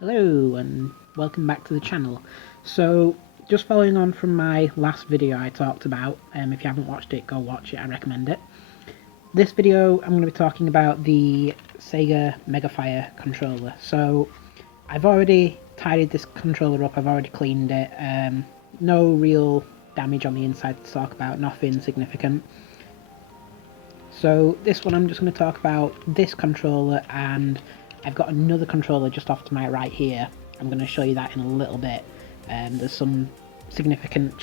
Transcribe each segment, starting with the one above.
Hello and welcome back to the channel. So just following on from my last video I talked about, if you haven't watched it, go watch it, I recommend it. This video I'm going to be talking about the Sega Megafiire controller. So I've already tidied this controller up, I've already cleaned it, no real damage on the inside to talk about, nothing significant. So this one I'm just going to talk about this controller, and I've got another controller just off to my right here. I'm going to show you that in a little bit. There's some significant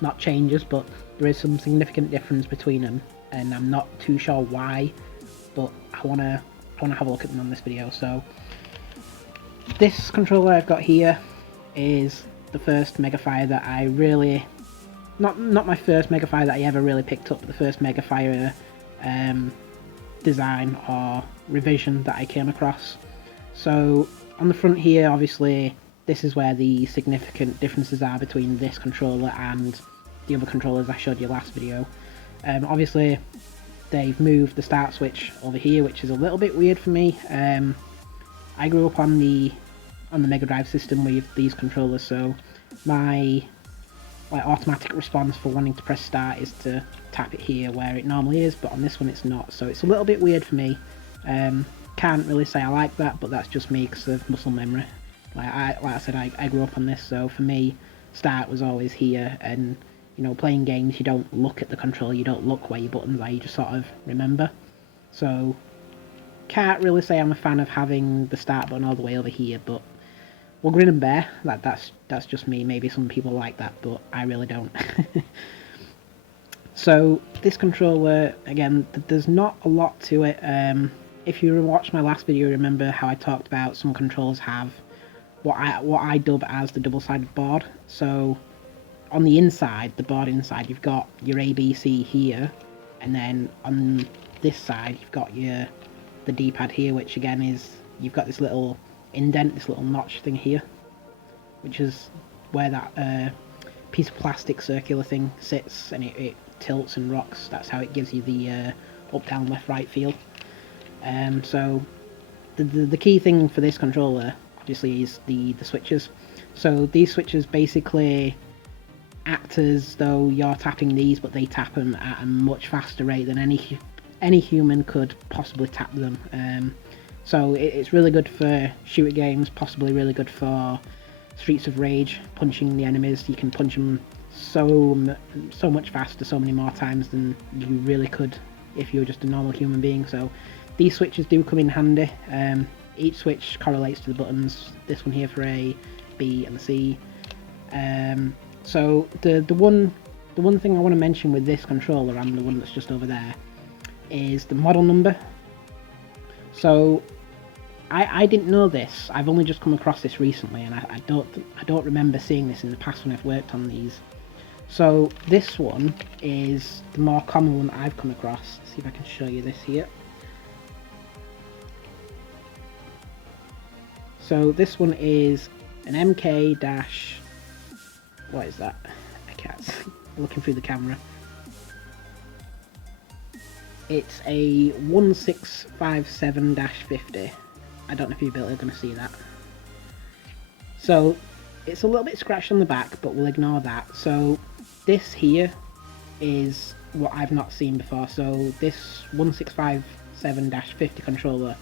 not changes, but there is some significant difference between them, and I'm not too sure why, but I wanna have a look at them on this video. So this controller I've got here is the first Megafiire that I really, not my first Megafiire that I ever really picked up, but the first Megafiire design or revision that I came across. So on the front here, obviously this is where the significant differences are between this controller and the other controllers I showed you last video. Obviously they've moved the start switch over here, which is a little bit weird for me. I grew up on the Megadrive system with these controllers, so my automatic response for wanting to press start is to tap it here where it normally is, but on this one it's not, so it's a little bit weird for me. Can't really say I like that, but that's just me because of muscle memory. Like I said, I grew up on this, so for me start was always here, and you know, playing games you don't look at the controller, you don't look where your buttons are, you just sort of remember. So can't really say I'm a fan of having the start button all the way over here, but we'll grin and bear. That's just me. Maybe some people like that, but I really don't. So this controller, again, there's not a lot to it. If you watched my last video, remember how I talked about some controllers have what I dub as the double-sided board. So on the inside, the board inside, you've got your ABC here, and then on this side you've got the D-pad here, which again is, you've got this little indent, this little notch thing here, which is where that piece of plastic circular thing sits, and it tilts and rocks. That's how it gives you the up, down, left, right feel. So the key thing for this controller obviously is the switches. So these switches basically act as though you're tapping these, but they tap them at a much faster rate than any human could possibly tap them. So it's really good for shooter games, possibly really good for Streets of Rage, punching the enemies. You can punch them so much faster, so many more times than you really could if you were just a normal human being. So these switches do come in handy. Each switch correlates to the buttons. This one here for A, B and C. So the one thing I want to mention with this controller, and the one that's just over there, is the model number. So I didn't know this. I've only just come across this recently, and I don't remember seeing this in the past when I've worked on these. So this one is the more common one I've come across. Let's see if I can show you this here. So this one is an MK dash, what is that? I can't see. Looking through the camera. It's a 1657-50. I don't know if you're going to see that. So it's a little bit scratched on the back, but we'll ignore that. So this here is what I've not seen before. So this 1657-50 controller,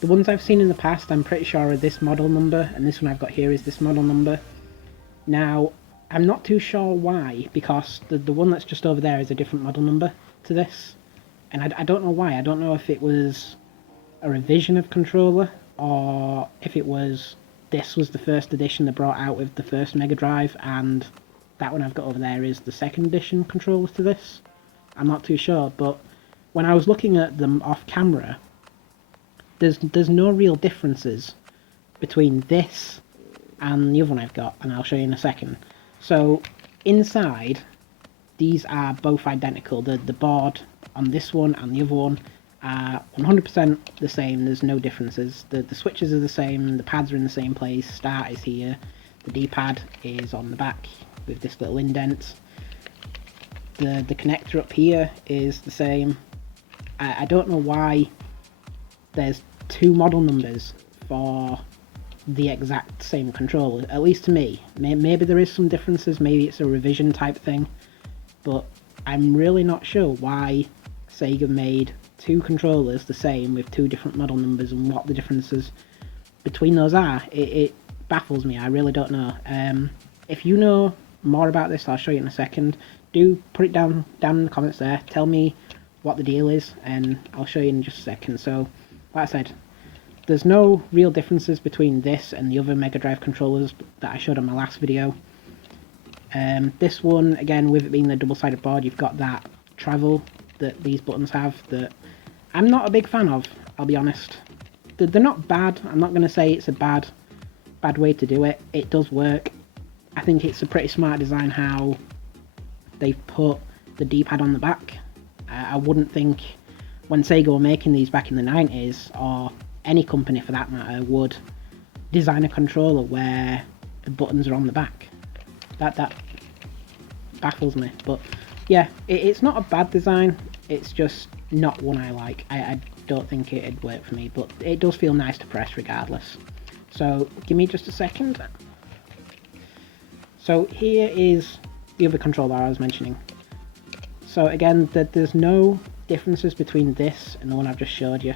the ones I've seen in the past, I'm pretty sure are this model number, and this one I've got here is this model number. Now, I'm not too sure why, because the one that's just over there is a different model number to this. And I don't know why. I don't know if it was a revision of controller, or if it was, this was the first edition they brought out with the first Megadrive, and that one I've got over there is the second edition controller to this. I'm not too sure, but when I was looking at them off camera, there's no real differences between this and the other one I've got, and I'll show you in a second. So inside, these are both identical. The board on this one and the other one are 100% the same. There's no differences. The switches are the same, the pads are in the same place, start is here, the D-pad is on the back with this little indent. The connector up here is the same. I don't know why there's two model numbers for the exact same controller, at least to me. Maybe there is some differences, maybe it's a revision type thing, but I'm really not sure why Sega made two controllers the same with two different model numbers and what the differences between those are. It baffles me, I really don't know. If you know more about this, I'll show you in a second. Do put it down in the comments there, tell me what the deal is, and I'll show you in just a second. So, like I said, there's no real differences between this and the other Megadrive controllers that I showed on my last video. This one, again, with it being the double-sided board, you've got that travel that these buttons have that I'm not a big fan of, I'll be honest. They're not bad, I'm not going to say it's a bad way to do it. It does work. I think it's a pretty smart design how they've put the D-pad on the back. I wouldn't think when Sega were making these back in the 90s, or any company for that matter, would design a controller where the buttons are on the back. That baffles me. But yeah, it's not a bad design, it's just not one I like. I don't think it'd work for me, but it does feel nice to press regardless. So give me just a second. So here is the other controller I was mentioning. So again, there's no differences between this and the one I've just showed you.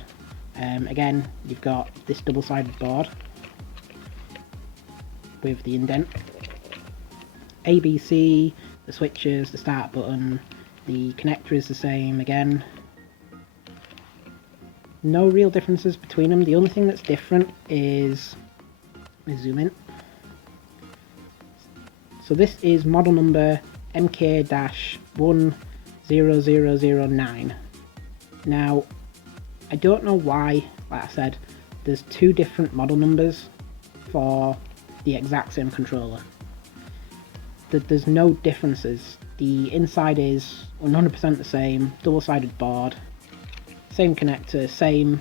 Again, you've got this double-sided board with the indent. ABC, the switches, the start button, the connector is the same again. No real differences between them. The only thing that's different is, let me zoom in. So this is model number MK-10009. Now, I don't know why, like I said, there's two different model numbers for the exact same controller. There's no differences. The inside is 100% the same, double-sided board, same connector, same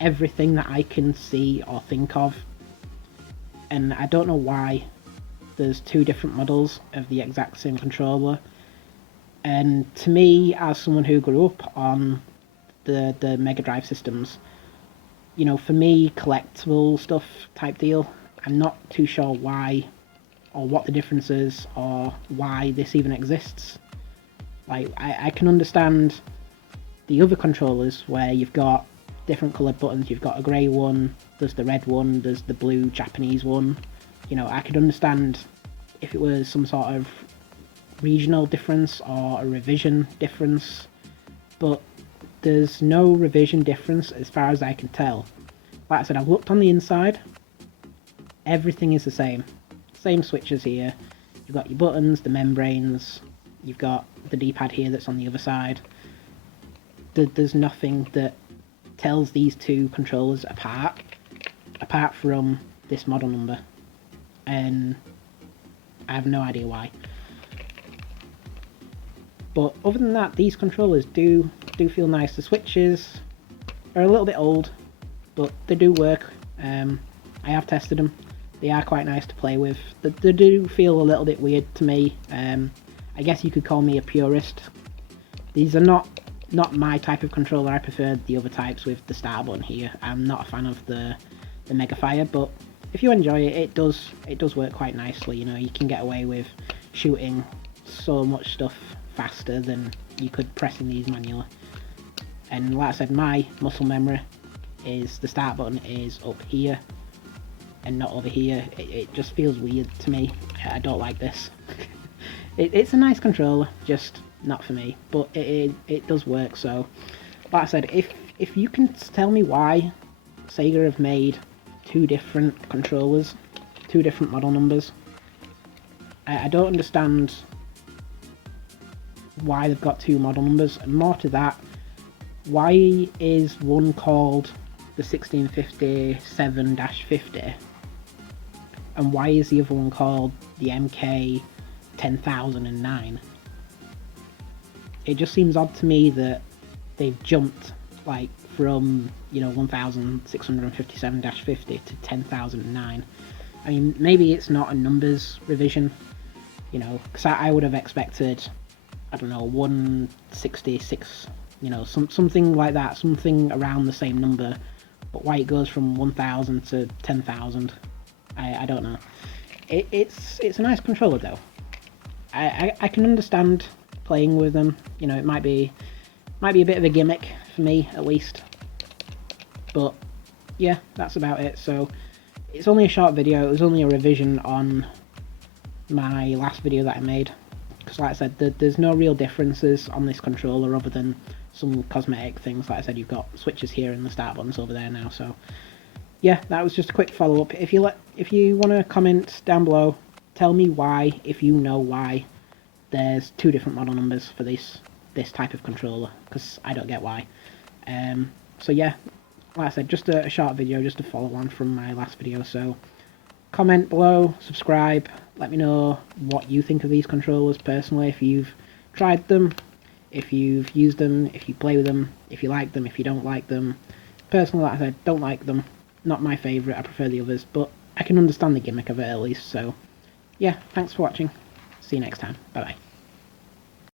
everything that I can see or think of. And I don't know why there's two different models of the exact same controller. And to me, as someone who grew up on the Megadrive systems, you know, for me, collectible stuff type deal, I'm not too sure why or what the difference is or why this even exists. Like, I can understand the other controllers where you've got different coloured buttons. You've got a grey one, there's the red one, there's the blue Japanese one. You know, I could understand if it was some sort of regional difference or a revision difference, but there's no revision difference as far as I can tell. Like I said, I've looked on the inside, everything is the same. Same switches here. You've got your buttons, the membranes, you've got the D-pad here that's on the other side. There's nothing that tells these two controllers apart from this model number, and I have no idea why. But other than that, these controllers do feel nice. The switches are a little bit old, but they do work. I have tested them. They are quite nice to play with. They do feel a little bit weird to me. I guess you could call me a purist. These are not my type of controller. I prefer the other types with the start button here. I'm not a fan of the Megafiire, but if you enjoy it, it does work quite nicely. You know, you can get away with shooting so much stuff faster than you could pressing these manually. And like I said, my muscle memory is the start button is up here and not over here. It just feels weird to me. I don't like this. It's a nice controller, just not for me, but it does work. So like I said, if you can tell me why Sega have made two different controllers, two different model numbers, I don't understand why they've got two model numbers. And more to that, why is one called the 1657-50 and why is the other one called the MK 10,009? It just seems odd to me that they've jumped like from, you know, 1657-50 to 10,009. I mean, maybe it's not a numbers revision, you know, because I would have expected, I don't know, 166, you know, something like that, something around the same number, but why it goes from 1,000 to 10,000, I don't know. It's a nice controller though. I can understand playing with them. You know, it might be a bit of a gimmick for me at least. But yeah, that's about it. So it's only a short video. It was only a revision on my last video that I made. Because like I said, there's no real differences on this controller other than some cosmetic things. Like I said, you've got switches here and the start buttons over there now. So yeah, that was just a quick follow-up. If you want to comment down below, tell me why, if you know why, there's two different model numbers for this type of controller, because I don't get why. So yeah, like I said, just a short video, just a follow-on from my last video. So comment below, subscribe, let me know what you think of these controllers personally, if you've tried them, if you've used them, if you play with them, if you like them, if you don't like them. Personally, like I said, don't like them. Not my favourite, I prefer the others, but I can understand the gimmick of it at least. So yeah, thanks for watching. See you next time. Bye bye.